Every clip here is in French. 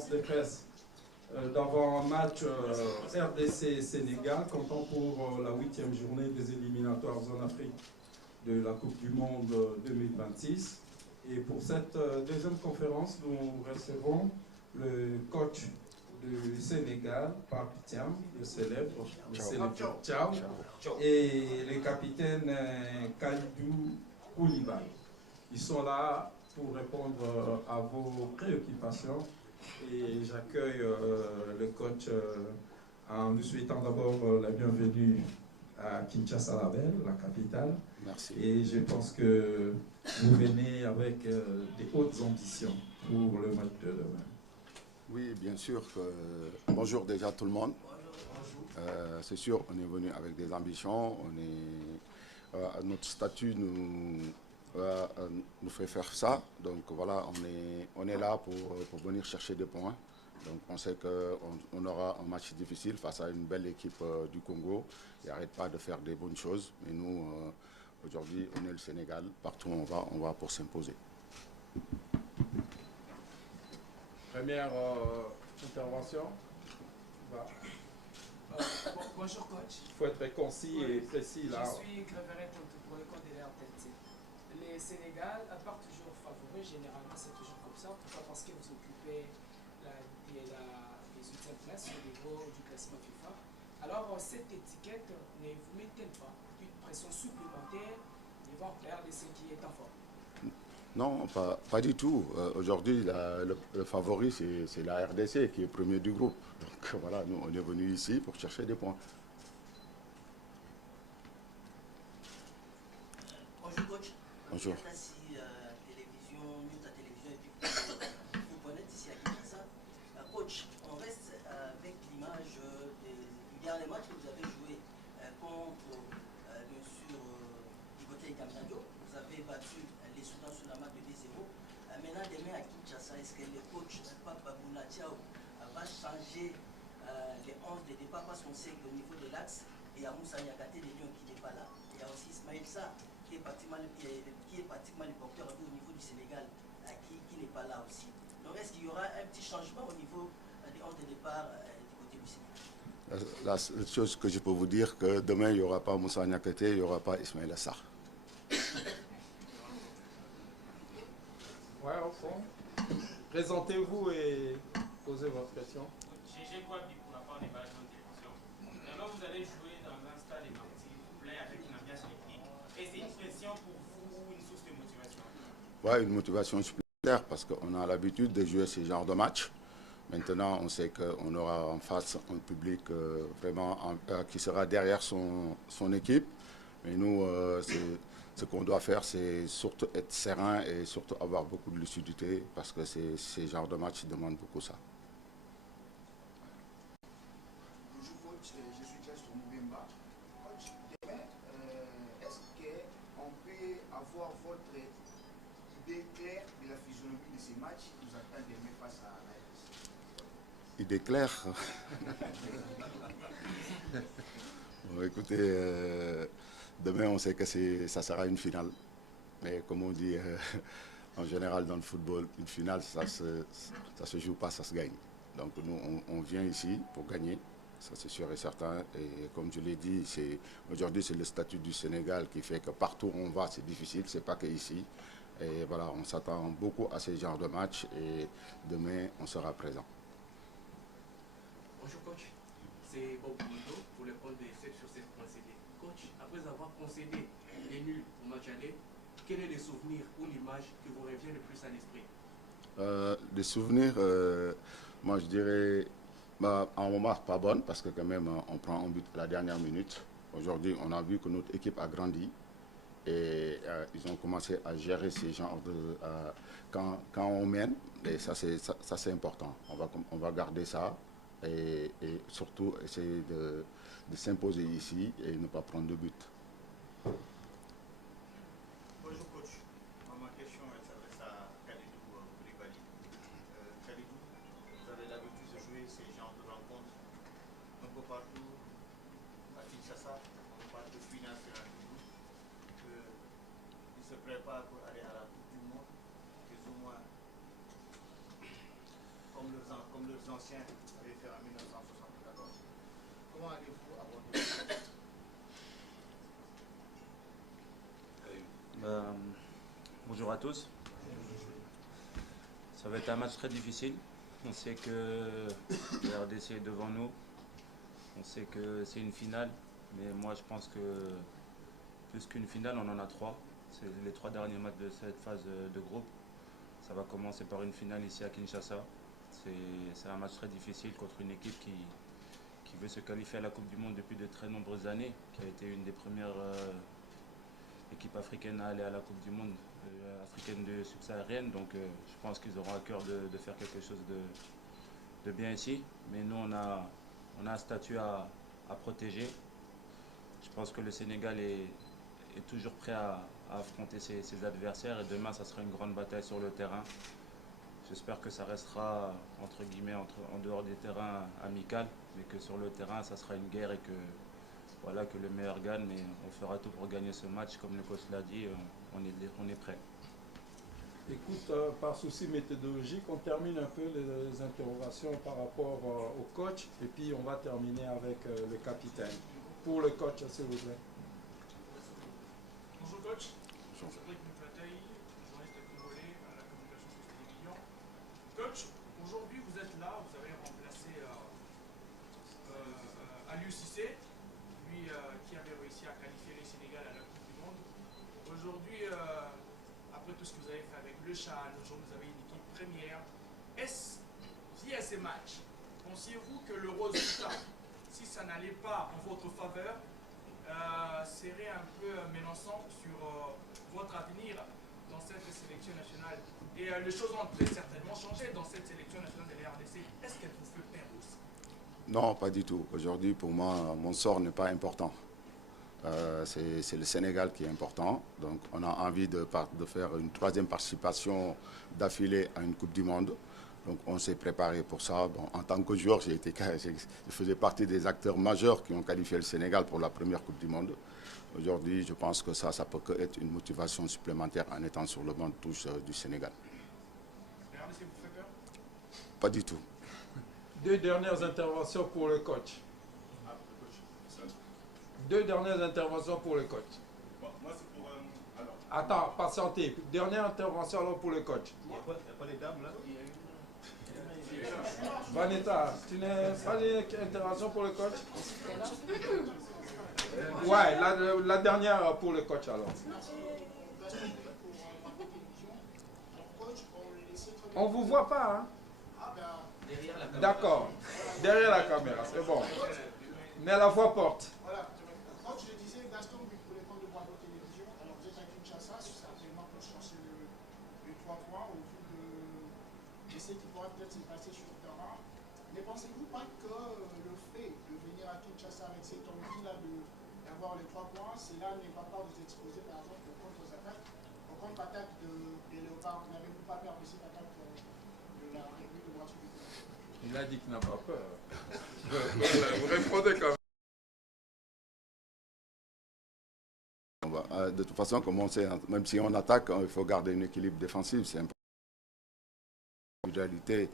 conférence de presse d'avant un match RDC-Sénégal, comptant pour la 8e journée des éliminatoires en Afrique de la Coupe du Monde 2026. Et pour cette deuxième conférence, nous recevons le coach du Sénégal, Pape Thiam, le célèbre Thiam, et le capitaine Kalidou Koulibaly. Ils sont là pour répondre à vos préoccupations et j'accueille le coach en lui souhaitant d'abord la bienvenue à Kinshasa, la capitale. Merci. Et je pense que vous venez avec des hautes ambitions pour le match de demain. Oui, bien sûr. Bonjour déjà tout le monde. C'est sûr, on est venu avec des ambitions. Notre statut nous fait faire ça. Donc voilà, on est là pour venir chercher des points. Donc on sait qu'on aura un match difficile face à une belle équipe du Congo. Ils n'arrêtent pas de faire des bonnes choses. Mais nous, aujourd'hui, on est le Sénégal. Partout où on va pour s'imposer. Première intervention. Bonjour coach. Il faut être concis et précis là. Je suis Gréverin pour le code de l'RTT. Le Sénégal, à part toujours favori, généralement c'est toujours comme ça. Pourquoi? Parce que vous occupez les 8e place au niveau du classement FIFA. Alors cette étiquette ne vous met-elle pas une pression supplémentaire devant le RDC qui est en forme? Non, pas du tout. Aujourd'hui, le favori, c'est la RDC qui est premier du groupe. Donc voilà, nous, on est venus ici pour chercher des points. Bonjour coach. Bonjour. Coach, on reste avec l'image du dernier match que vous avez joué contre, bien sûr, du côté Cameroun. Vous avez battu les Soudans sur la marque de 2-0. Maintenant, demain à Kinshasa, est-ce que le coach Papa Bouna Diaw va changer les 11 de départ? Parce qu'on sait qu'au niveau de l'axe, il y a Moussa Niakate de Lyon qui n'est pas là. Il y a aussi Ismaël Sarr qui est pratiquement le porteur au niveau du Sénégal qui n'est pas là aussi. Donc est-ce qu'il y aura un petit changement au niveau des 11 de départ du côté du Sénégal? La seule chose que je peux vous dire, que demain, il n'y aura pas Moussa Niakate, il n'y aura pas Ismaël Sarr. Ouais, au fond. Présentez-vous et posez votre question. GG Kouabi pour la part des balles de télévision. D'abord, vous allez jouer dans un stade s'il vous plaît, avec une ambiance électrique. Et c'est une pression pour vous ou une source de motivation? Ouais, une motivation supplémentaire parce qu'on a l'habitude de jouer ce genre de match. Maintenant, on sait qu'on aura en face un public vraiment qui sera derrière son équipe. Mais nous, ce qu'on doit faire, c'est surtout être serein et surtout avoir beaucoup de lucidité parce que ces genres de matchs demandent beaucoup ça. Bonjour coach, je suis Chester Moubemba. Coach, demain, est-ce qu'on peut avoir votre idée claire de la physionomie de ces matchs qui nous attendent demain face à la RDC? Idée claire. Bon, écoutez, demain on sait que ça sera une finale. Mais comme on dit en général dans le football, une finale, ça se joue pas, ça se gagne. Donc nous, on vient ici pour gagner, ça c'est sûr et certain. Et comme je l'ai dit, aujourd'hui c'est le statut du Sénégal qui fait que partout où on va, c'est difficile, c'est pas qu'ici. Et voilà, on s'attend beaucoup à ce genre de match et demain, on sera présent. Bonjour coach, c'est Bob Mondo pour le compte des 7 sur 7 concédés. Coach, après avoir concédé les nuls au match aller, quel est le souvenir ou l'image qui vous revient le plus à l'esprit? Les souvenirs, moi je dirais, en moment pas bonne parce que quand même on prend un but à la dernière minute. Aujourd'hui, on a vu que notre équipe a grandi et ils ont commencé à gérer ces genres de... quand on mène, et ça c'est important. On va garder ça. Et surtout essayer de s'imposer ici et ne pas prendre de but. Bonjour coach, ma question s'adresse à Kalidou Koulibaly. Kalidou, vous avez l'habitude de jouer ces genres de rencontres un peu partout à Kinshasa, on parle de finale sur un niveau, il se prépare pour aller à la Coupe du Monde, plus ou moins comme anciens avaient fait en 1974. Comment allez-vous aborder ça? Bonjour à tous. Ça va être un match très difficile. On sait que la RDC est devant nous. On sait que c'est une finale. Mais moi, je pense que plus qu'une finale, on en a trois. C'est les trois derniers matchs de cette phase de groupe. Ça va commencer par une finale ici à Kinshasa. C'est un match très difficile contre une équipe qui veut se qualifier à la Coupe du Monde depuis de très nombreuses années, qui a été une des premières équipes africaines à aller à la Coupe du Monde, africaine de subsaharienne. Donc je pense qu'ils auront à cœur de faire quelque chose de bien ici. Mais nous, on a un statut à protéger. Je pense que le Sénégal est toujours prêt à affronter ses adversaires et demain, ça sera une grande bataille sur le terrain. J'espère que ça restera, entre guillemets, en dehors des terrains amical, mais que sur le terrain, ça sera une guerre et que, voilà, que le meilleur gagne. Mais on fera tout pour gagner ce match. Comme le coach l'a dit, on est prêt. Écoute, par souci méthodologique, on termine un peu les interrogations par rapport au coach et puis on va terminer avec le capitaine. Pour le coach, s'il vous plaît. Bonjour coach. Bonjour. Cédric Mouklataï, journaliste congolais à la communication de télévision. Coach, aujourd'hui vous êtes là, vous avez remplacé Aliou Cissé, lui qui avait réussi à qualifier le Sénégal à la Coupe du Monde. Aujourd'hui, après tout ce que vous avez fait avec le Chan, aujourd'hui vous avez une équipe première. Est-ce, via ces matchs, pensiez-vous que le résultat, si ça n'allait pas en votre faveur, serait un peu menaçant sur votre avenir dans cette sélection nationale? Et les choses ont très certainement changé dans cette sélection nationale de la RDC. Est-ce qu'elle vous fait peur aussi? Non, pas du tout. Aujourd'hui, pour moi, mon sort n'est pas important. C'est le Sénégal qui est important. Donc, on a envie de faire une troisième participation d'affilée à une Coupe du Monde. Donc, on s'est préparé pour ça. Bon, en tant que joueur, je faisais partie des acteurs majeurs qui ont qualifié le Sénégal pour la première Coupe du Monde. Aujourd'hui, je pense que ça peut que être une motivation supplémentaire en étant sur le banc de touche du Sénégal. Regardez si vous faites peur. Pas du tout. Deux dernières interventions pour le coach. Deux dernières interventions pour le coach. Bon, moi, c'est pour... alors. Attends, patientez. Dernière intervention alors pour le coach. Il n'y a pas les dames là? Vanessa, tu n'as pas d'intervention pour le coach? Ouais, la dernière pour le coach alors. On ne vous voit pas, hein? D'accord. Derrière la caméra, c'est bon. Mais la voix porte. Voilà. Quand je disais, Gaston, pour les comptes de Bravo Télévision, alors vous êtes à Kinshasa, c'est certainement pour chercher le 3 points au vu de ce qui pourra peut-être se passer sur le terrain. Mais pensez-vous pas que le fait de venir à Kinshasa avec cette envie-là d'avoir les 3 points, cela n'est pas vous exposer par exemple aux contre-attaques des Léopards? N'avez-vous pas peur de cette attaque de la République de Boissy? Il a dit qu'il n'a pas peur. Vous répondez quand même. De toute façon, comme on sait, même si on attaque, il faut garder un équilibre défensif. C'est important. L'individualité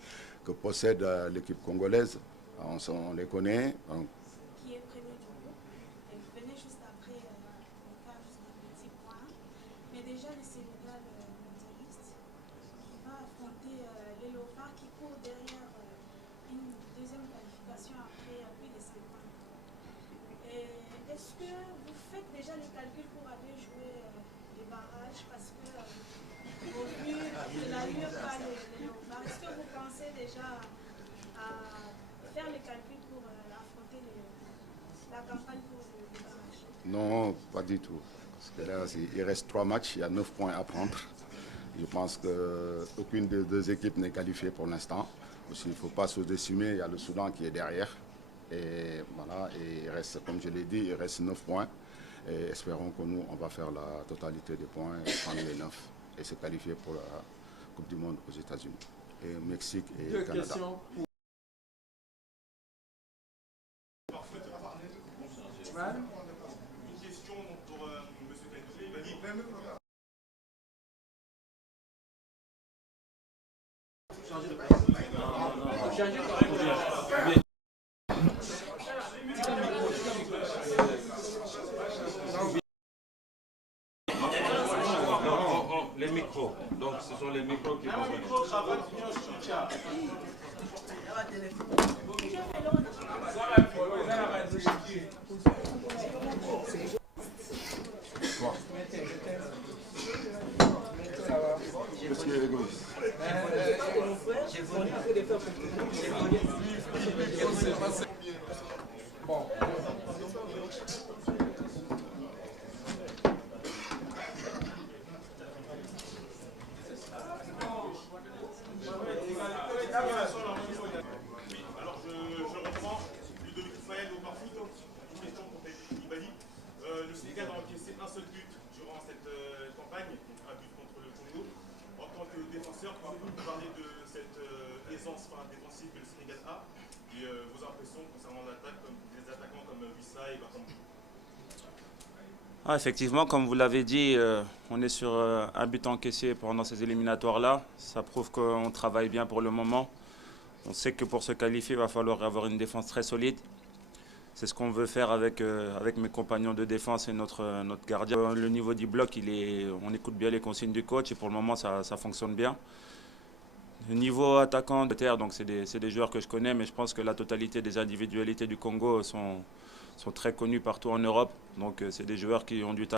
que possède l'équipe congolaise, on les connaît. Donc. Qui est premier du groupe. Et vous venez juste après l'écart juste d'un petit point. Mais déjà, le Sénégal mondialiste qui va affronter les Léopards qui courent derrière une deuxième qualification après plus de 5 ans. Est-ce que vous faites déjà les calculs pour aller jouer les barrages? Parce que au vu de l'allure par les Léopards, est-ce que vous pensez déjà à faire les calculs pour affronter la campagne pour les barrages? Non, pas du tout. Parce que là, il reste 3 matchs, il y a 9 points à prendre. Je pense qu'aucune des deux équipes n'est qualifiée pour l'instant. Aussi, il ne faut pas sous-estimer, il y a le Soudan qui est derrière. Et voilà, et il reste, comme je l'ai dit, il reste 9 points. Et espérons que nous, on va faire la totalité des points et prendre les 9 et se qualifier pour la Coupe du Monde aux États-Unis, et Mexique et Deux Canada. Questions pour... Une question pour M. Kaddouri. Changer de place. Les micros. Donc ce sont les micros qui vont venir. Monsieur l'égoïste. Bon. Alors je reprends Ludovic Faël au Parfoot. Une question pour Koulibaly. Le Sénégal a encaissé un seul but durant cette campagne, un but contre le Congo. En tant que défenseur, pouvez-vous nous parler de cette aisance défensive que le Sénégal a et vos impressions concernant l'attaque, comme des attaquants comme Wissa et Bakambu? Effectivement, comme vous l'avez dit, on est sur un but encaissé pendant ces éliminatoires-là. Ça prouve qu'on travaille bien pour le moment. On sait que pour se qualifier, il va falloir avoir une défense très solide. C'est ce qu'on veut faire avec mes compagnons de défense et notre gardien. Le niveau du bloc, on écoute bien les consignes du coach et pour le moment, ça fonctionne bien. Le niveau attaquant de terre, donc c'est des joueurs que je connais, mais je pense que la totalité des individualités du Congo sont très connus partout en Europe. Donc c'est des joueurs qui ont du talent.